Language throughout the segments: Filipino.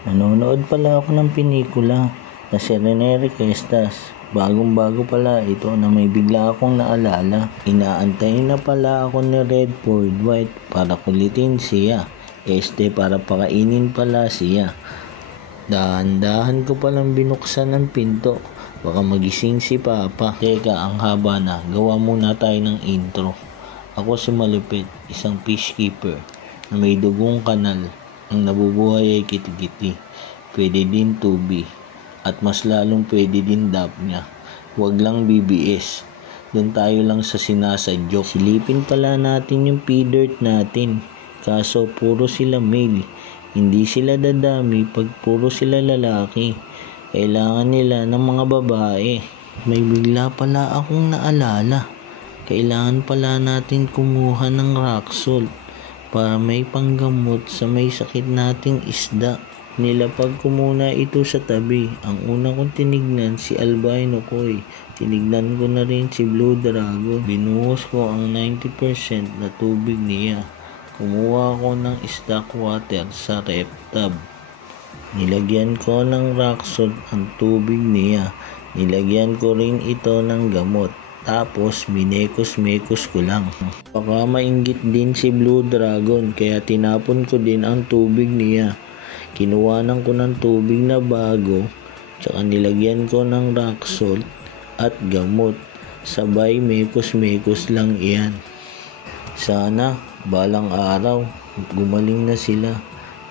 Nanonood pala ako ng pelikula na si Rene Requestas. Bagong-bago pala ito na may bigla akong naalala. Inaantay na pala ako ni Redford White para kulitin siya. Para pakainin pala siya. Dahan-dahan ko palang binuksan ng pinto. Baka magising si Papa. Teka, ang haba na. Gawa muna tayo ng intro. Ako si Malupit, isang fishkeeper na may dugong kanal. Ang nabubuhay ay kitikiti. Pwede din tubi. At mas lalong pwede din dapnya. Huwag lang BBS. Doon tayo lang sa sinasadyok. Silipin pala natin yung P-dirt natin. Kaso puro sila male. Hindi sila dadami pag puro sila lalaki. Kailangan nila ng mga babae. May bigla pala akong naalala. Kailangan pala natin kumuha ng rock salt para may panggamot sa may sakit nating isda. Nilapag ko muna ito sa tabi. Ang una kong tinignan si albino koi. Tinignan ko na rin si blue dragon. Binuhos ko ang 90% na tubig niya. Kumuha ko ng stock water sa ref tub. Nilagyan ko ng rock salt ang tubig niya. Nilagyan ko rin ito ng gamot. Tapos minekos-mekos ko lang. Baka mainggit din si Blue Dragon kaya tinapon ko din ang tubig niya. Kinuwanan ko ng tubig na bago, tsaka nilagyan ko ng rock salt at gamot. Sabay mekos-mekos lang iyan. Sana balang araw gumaling na sila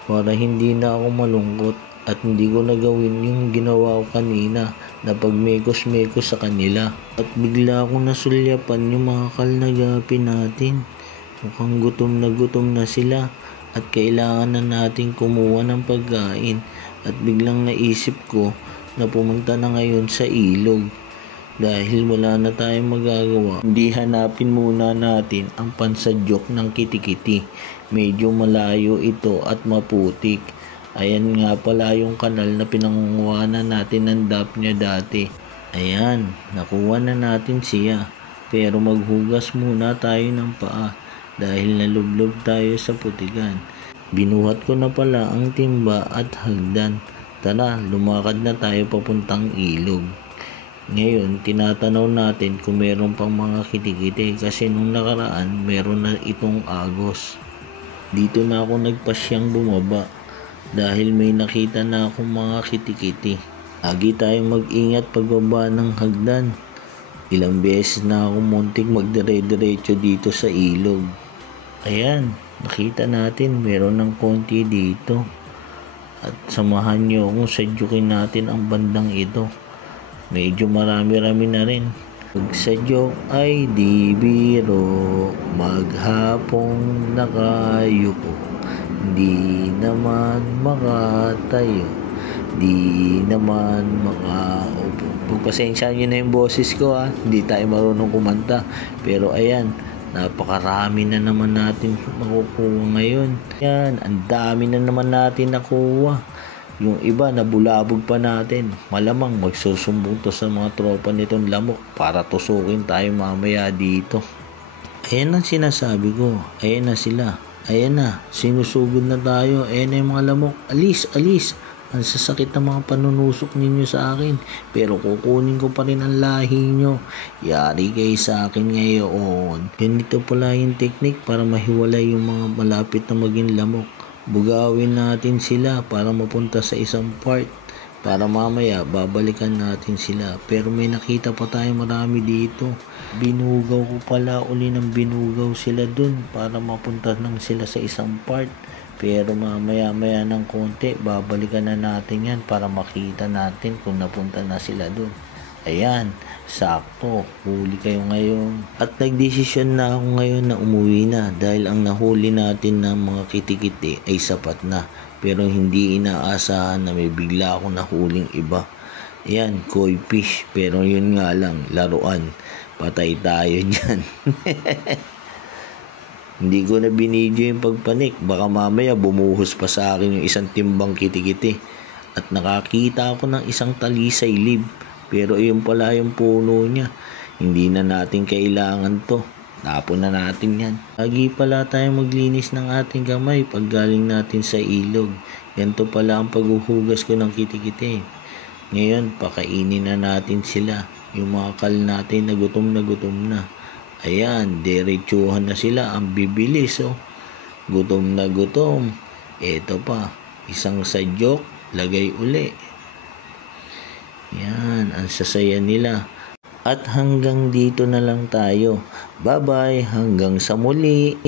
para hindi na ako malungkot at hindi ko nagawin yung ginawa ko kanina na pagmekos-mekos sa kanila. At bigla akong nasulyapan yung mga kalnagapin natin. Mukhang gutom na sila at kailangan na natin kumuha ng pagkain. At biglang naisip ko na pumunta na ngayon sa ilog. Dahil wala na tayong magagawa, hindi hanapin muna natin ang pansadyok ng kitikiti. Medyo malayo ito at maputik. Ayan nga pala yung kanal na pinangunguhanan natin ng dapnya dati. Ayan, nakuha na natin siya. Pero maghugas muna tayo ng paa dahil nalublob tayo sa putikan. Binuhat ko na pala ang timba at hagdan. Tara, lumakad na tayo papuntang ilog. Ngayon, tinatanaw natin kung meron pang mga kitikiti kasi nung nakaraan meron na itong agos. Dito na ako nagpasyang bumaba dahil may nakita na akong mga kitikiti. Lagi tayong mag-ingat pagbaba ng hagdan. Ilang beses na ako muntik magdire-diretso dito sa ilog. Ayan, nakita natin meron ng konti dito. At samahan nyo kung sadyukin natin ang bandang ito. Medyo marami-rami na rin. Pag sadyok ay di biro, maghapong nakayuko. Di naman makatayo, di naman makaupo. Pagpasensya nyo na yung boses ko hindi tayo marunong kumanta. Pero ayan, napakarami na naman natin makukuha ngayon. Yan, ang dami na naman natin nakuha. Yung iba nabulabog pa natin. Malamang magsusumbong to sa mga tropa nitong lamok para tusukin tayo mamaya dito. Ayan ang sinasabi ko. Ayan na sila. Ayan na. Sinusugod na tayo. Ayan na yung mga lamok. Alis, alis. Ang sasakit ng mga panunusok ninyo sa akin. Pero kukunin ko pa rin ang lahi nyo. Yari kayo sa akin ngayon. Ganito pala yung technique para mahiwalay yung mga malapit na maging lamok. Bugawin natin sila para mapunta sa isang part para mamaya babalikan natin sila. Pero may nakita pa tayo marami dito. Binugaw ko pala uli ng binugaw sila dun para mapunta nang sila sa isang part. Pero mamaya ng konti babalikan na natin yan para makita natin kung napunta na sila dun. Ayan, sakto, huli kayo ngayon. At nagdesisyon na ako ngayon na umuwi na dahil ang nahuli natin ng mga kitikiti ay sapat na. Pero hindi inaasahan na may bigla akong nahuling iba. Ayan, koi fish, pero yun nga lang, laruan. Patay tayo dyan. Hindi ko na binidyo yung pagpanik. Baka mamaya bumuhos pa sa akin yung isang timbang kitikiti. At nakakita ako ng isang talisay lib. Pero yun pala yung puno niya. Hindi na natin kailangan to. Tapon na natin yan. Lagi pala tayo maglinis ng ating kamay pag galing natin sa ilog. Ganito pala ang paghuhugas ko ng kitikite. Ngayon, pakainin na natin sila. Yung mga kal natin na gutom na. Ayan, diretsuhan na sila. Ang bibilis, oh. Gutom na gutom. Eto pa, isang sadyok, lagay uli. Yan, ang sasaya nila. At hanggang dito na lang tayo. Bye-bye, hanggang sa muli.